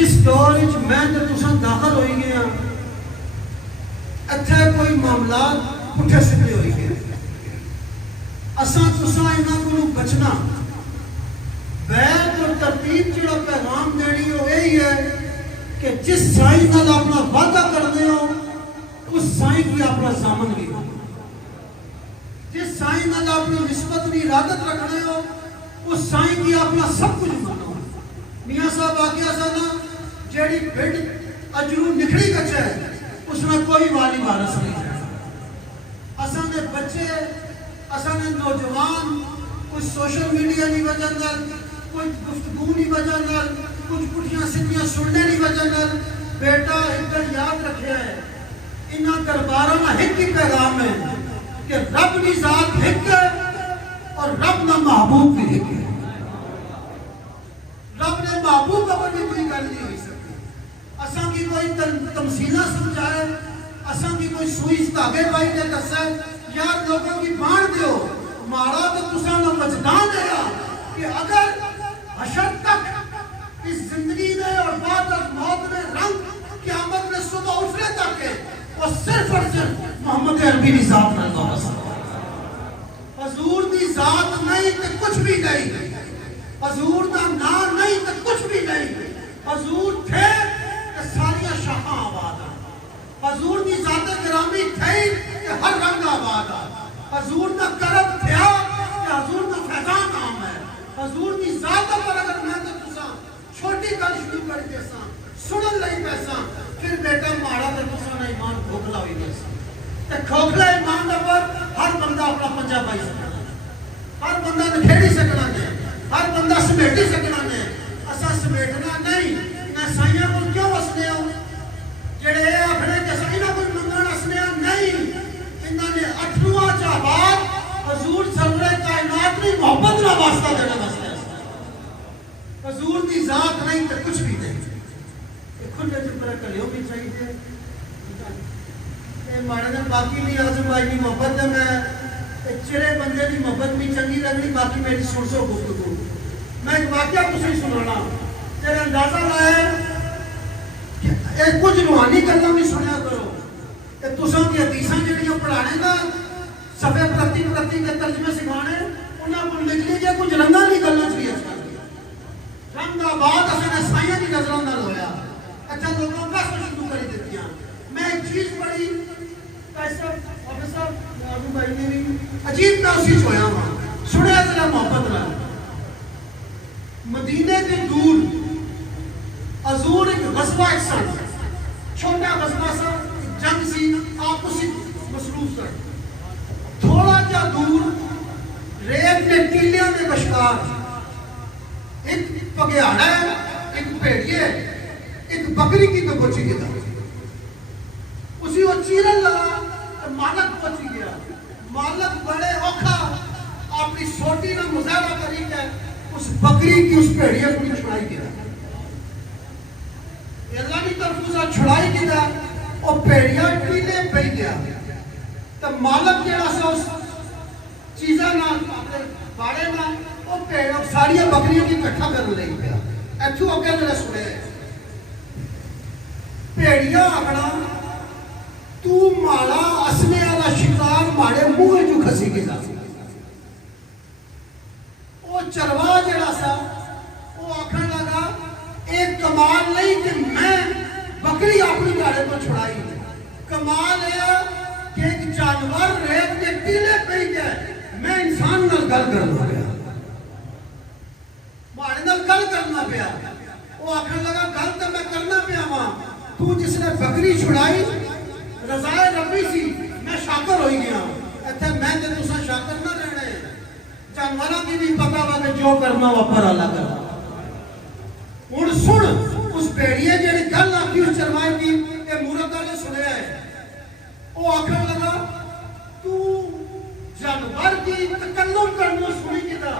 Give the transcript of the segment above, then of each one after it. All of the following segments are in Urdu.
جس دور میں تساں داخل ہوئی گیا اتھے کوئی معاملات پٹھے سدھے ہوئی گئے اساں تساں انہاں کولوں بچنا بیت اور ترتیب جڑا پیغام دینی وہ یہی ہے کہ جس سائیں نال اپنا وعدہ کرنے ہو اس سائیں کی اپنا ضامن بھی ہو جس سائیں نال اپنی نسبت بھی ارادت رکھنے ہو اس سائیں کی اپنا سب کچھ منو میاں صاحب آگیا سانا جیڑی بھیڑ اجرو نکھڑی کچھ ہے اس میں کوئی والی وارث نہیں ہے اساں نے بچے اساں نے نوجوان کچھ سوشل میڈیا کی وجہ نال کچھ گفتگو کی وجہ نال کچھ پٹھیاں سدھیاں سننے کی وجہ نال بیٹا ایک گل یاد رکھیا ہے انہاں درباراں دا ایک ہی پیغام ہے کہ رب دی ذات ایک ہے اور رب دا محبوب بھی ایک ہے رب نے محبوب کا بھی کوئی گل نہیں ہوئی سکتی اساں کی کوئی تمثیلہ سمجھائے اساں کی کوئی سوئی دھاگے بائی دے دسے یار لوگوں کی بان دیو مارا تو تساں نہ وجدان دیا کہ اگر حشر تک اس زندگی میں اور بعد از موت میں رنگ قیامت میں صبح اٹھنے تک ہے وہ صرف اور صرف محمد عربی کی ذات میں اللہ حضور دی ذات نہیں تو کچھ بھی نہیں حضور دا نام نہیں تو کچھ بھی نہیں حضور تھے کہ ساریاں شاہاں آباد ہیں حضور دی ذات گرامی تھے کہ ہر رنگ آباد ہے حضور دا کرم تھیا کہ حضور دا فیضان نام ہے حضور دی ذات پر اگر میں تو تساں چھوٹی گل شروع کر دے ساں سنن لئی پیساں پھر بیٹا ماڑا تے تساں نے ایمان کھوکھلا ہوئی دے ساں تے کھوکھلا ایمان دا پر ہر بندہ اپنا پنجا پائی سکنا ہر بندہ نکھیڑی سکنا ہے ہر بندہ سمیٹی سکنا ہے اساں سمیٹنا نہیں نہ سائیاں کو کیوں وسنے ہو جڑے آکھنے کہ سائیاں کو منگن اسنے نہیں انہاں نے اٹھواں جہاد حضور سرور کائنات کی محبت کا واسطہ دینا واسطے حضور کی ذات نہیں تو کچھ بھی نہیں کھلے چپرے کلیوں بھی چاہیے ماڑے نے باقی نہیں آزم بھائی کی محبت ہے میں چڑے بندے کی محبت بھی چنگی لگنی باقی میری سن سو گفتگو میں ایک واقعہ تسی سنانا تیرے اندازہ لائے ایک کچھ روحانی گلاں بھی سنیا کرو کہ تساں دی حدیثاں جڑیاں پڑھانے نا صفحے پرتی کے ترجمے سکھانے انہاں کو لکھ لیجئے کچھ رنگاں دی گلاں چاہیے رنگ آباد اصل سائیاں کی نظروں نہ ہویا اچھا لوگوں کا شروع کر دیتیاں میں ایک چیز پڑھی کیسا آفیسر معلوم بھائی نے بھی عجیب تاثیر ہویا وہاں سنیا ذرا محبت رہا مدینے کے دور حضور ایک غزوہ ایک سن چھوٹا غزوہ سا جنگ سی آپسی مصروف سن تھوڑا جا دور ریت کے ٹیلیاں میں بشکار ایک پگیاڑا ہے ایک پیڑی ہے ایک بکری کی تو بچی گیا اسی وہ چیرن لگا تو مالک بچی گیا مالک بڑے اوکھا اپنی سوٹی نے مظاہرہ کری کہ اس بکری کی اس پیڑی کو چھڑائی گیا اللہ کی طرف سے چھڑائی گیا اور پیڑیاں ٹیلے پہ گیا تو مالک جڑا سا اس چیزاں نہ باڑے نہ وہ پیڑ ساری بکریوں کی اکٹھا کر لئی پیا ایتھوں اگے میرا سنے پیڑیاں آکھنا تو ماڑا اسنے والا شکار ماڑے منہ جو کھسی گیا وہ چروا جڑا سا وہ آکھن لگا ایک کمال نہیں کہ میں بکری اپنی گاڑے کو چھڑائی کمال ہے کہ ایک جانور ریت کے ٹیلے پہ گیا میں انسان نال گل کرنا پیا ماڑے نال گل کرنا پیا وہ آکھن لگا گل تو میں کرنا پیا وہاں تو جس نے بکری چھڑائی رضائے ربی سی میں شاکر ہوئی گیا ایتھے میں تے تساں شاکر نہ رہنے جانوراں کی بھی پتہ وا کہ جو کرنا وہ پر اللہ کرنا ہن سن اس بیڑیے جڑی گل آکھی اس چروائی کی اے مورت والے سنیا ہے وہ آکھن لگا تو جانور کی تکلم کرنا سنی کتا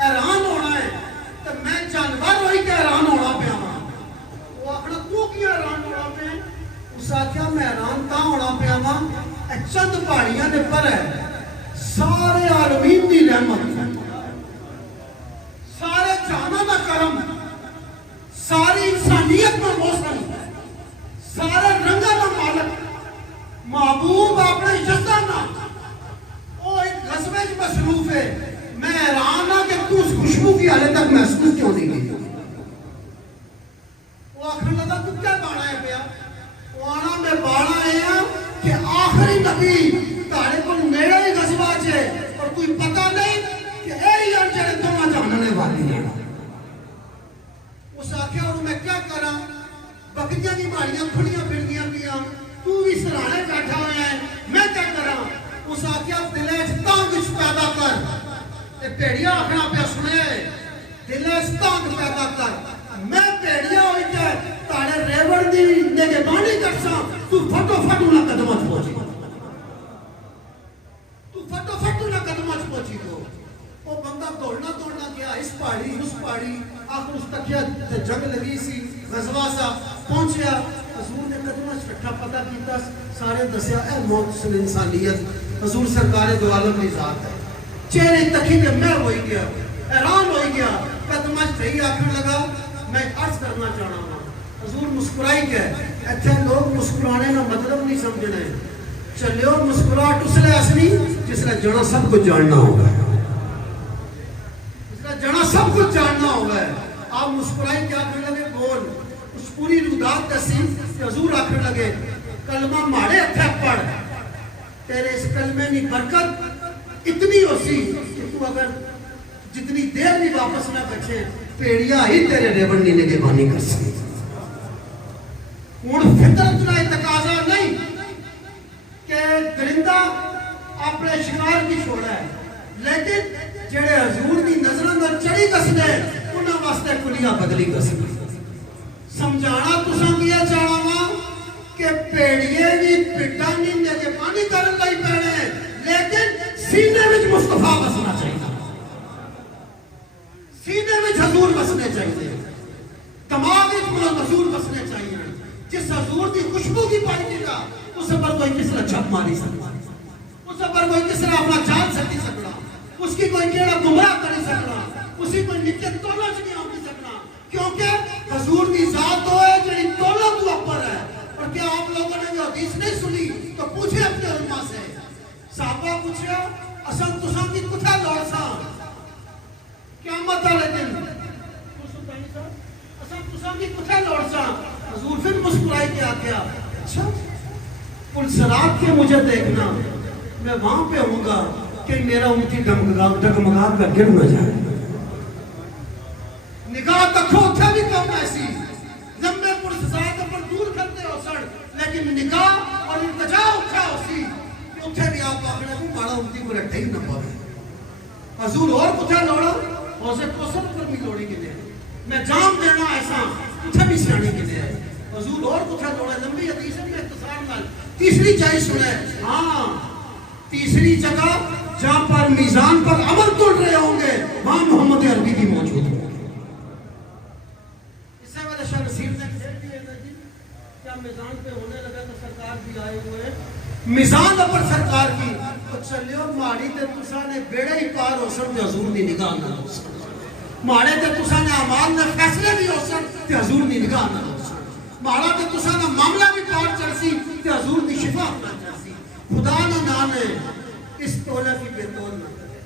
حیران ہونا ہے تو میں جانور ہوئی کہ حیران ہونا پیا وہ آخنا تو کیا حیران ہونا پیا اس آخیا میں حیران تا ہونا پیا چند پہاڑیاں دے پر ہے سارے عالمین دی رحمت سارے جہاں دا کرم ساری انسانیت وہ آخر لگا تو کیا باڑا ہے پیا؟ وہ آنا میں باڑا آیا کہ آخری نبی تارے کو نیڑے ہی غزوہ چھے اور کوئی پتہ نہیں کہ اے یار جڑے تمہیں جاننے والی ہیں. اس آخیا اور میں کیا کرا؟ بکریاں کی ماریاں کھڑیاں پھرنیاں پیا تو بھی سرانے بیٹھا ہویا ہے میں کیا کرا؟ اس آخیا دلیش تانگ اس پیدا کر. اے پیڑیا آخنا پہ سنے دلیش تانگ پیدا کر. میں پیڑیا ہوئی کہ تارے ریوڑ دی نگے بانی کرسا تو فٹو فٹو نہ قدمت پہنچی. تو فٹو فٹو نہ قدمت پہنچی تو وہ بندہ دوڑنا گیا اس پہاڑی اس پہاڑی آخر اس تکیا جنگ لگی سی غزوہ سا پہنچیا. حضور نے قدمہ چھٹا پتہ کیتا سارے دسیا اے محسن انسانیت حضور سرکار دو عالم کی ذات ہے. چہرے تکی میں ہوئی گیا حیران ہوئی گیا. قدمہ صحیح آخر لگا میں عرض کرنا چاہنا ہوں. حضور مسکرائی کہ ایتھے لوگ مسکرانے کا مطلب نہیں سمجھنے. چلیو مسکراہٹ اس لئے اصلی جس نے جنا سب کچھ جاننا ہوگا. جس نے جنا سب کچھ جاننا ہوگا. آپ مسکرائی کیا کرنے لگے بول اس پوری رودات دسی کہ حضور آخر لگے کلمہ مارے اتھے پڑھ تیرے اس کلمے کی برکت اتنی ہو سی کہ تو اگر جتنی دیر بھی واپس نہ بچے پیڑیا ہی تیرے ریبن نینے کے بانی کر سکے. اور فطرت نہ تقاضا نہیں کہ درندہ اپنے شکار کی چھوڑا ہے لیکن جڑے حضور دی نظروں میں چڑی کسنے انہاں واسطے کلیاں بدلی کسنے. سمجھانا تساں کیا چاہاں کہ پیڑیے بھی پٹا نینے کے بانی کرن لئی پیڑے لیکن سینے وچ مصطفیٰ بسنا چاہیے. سینے میں حضور بسنے چاہیے. دماغ میں حضور بسنے چاہیے. جس حضور کی خوشبو کی پائی گا اسے پر کوئی کس طرح چھپ ماری سکتا اسے پر کوئی کس طرح اپنا جان سکتی سکتا اس کی کوئی کیڑا گمراہ کری سکتا اسی کوئی نکت تولج نہیں ہوگی سکتا کیونکہ حضور کی ذات تو ہے جنہی تولج تو اپر ہے. اور کیا آپ لوگوں نے جو حدیث نہیں سنی تو پوچھے اپنے علماء سے. صحابہ پوچھے اصل تسان کی کتھا دوڑ سا قیامت والے دن اصل تسان کی کتھا دوڑ سا. حضور پھر مسکرائی کے آگیا اچھا پلسرات کے مجھے دیکھنا میں وہاں پہ ہوں گا کہ میرا امتی ڈگمگا کر گر نہ جائے. نگاہ تکھو تھا بھی کم ایسی لمبے پرسزاد پر دور کرتے ہو سڑ لیکن نگاہ اور انتجاہ اٹھا اسی کہ اتھے بھی آپ آخرے کو مارا امتی کو رکھتے ہی نہ پاوے. حضور اور کتھا لوڑا حضرت کو سب پر بھی لوڑی کے لئے میں جام دینا ایسا اتھے بھی سیانے کے لئے حضور اور کتھا لوڑا. لمبی حدیث میں اختصار نال تیسری چاہیے سنے ہاں تیسری جگہ جہاں پر میزان پر عمل توڑ رہے ہوں گے وہاں محمد عربی بھی موجود ہوں. اس سے وجہ شاہ نصیر نے کھیل بھی ہے جی کیا میزان پہ ہونے لگا تو سرکار بھی آئے ہوئے ہیں میزان پر سرکار کی تو چلیو ماڑی تے تسا نے بیڑے ہی پار ہو سن تے حضور دی نگاہ نہ ہو سن. ماڑے تے تسا نے اعمال میں فیصلے بھی ہو سن تے حضور دی نگاہ نہ ہو سن. ماڑا تے تسا نے معاملہ بھی پار چلسی تے حضور دی شفا نہ چلسی. خدا نہ نانے اس تولے کی بے تول نہ کرے.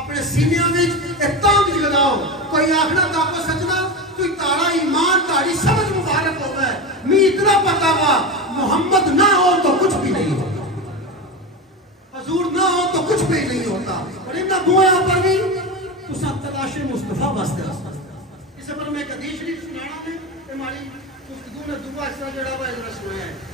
اپنے سینیاں میں اتام جگلاؤ کوئی آخنا داپا سجنا کوئی تارا ایمان تاری سمجھ مبارک ہو گئے میں اتنا پتا ہوا محمد نہ ہو تو کچھ بھی نہیں ہوتا. حضور نہ ہو تو کچھ بھی نہیں ہوتا. اور انہا گویا پر بھی تسا تلاش مصطفیٰ باستے رہا. اسے پر میں ایک حدیث شریف سنانا ہے ہماری گفتگو نے دعا اس طرح جڑا ہوا ہے ذرا سنایا ہے.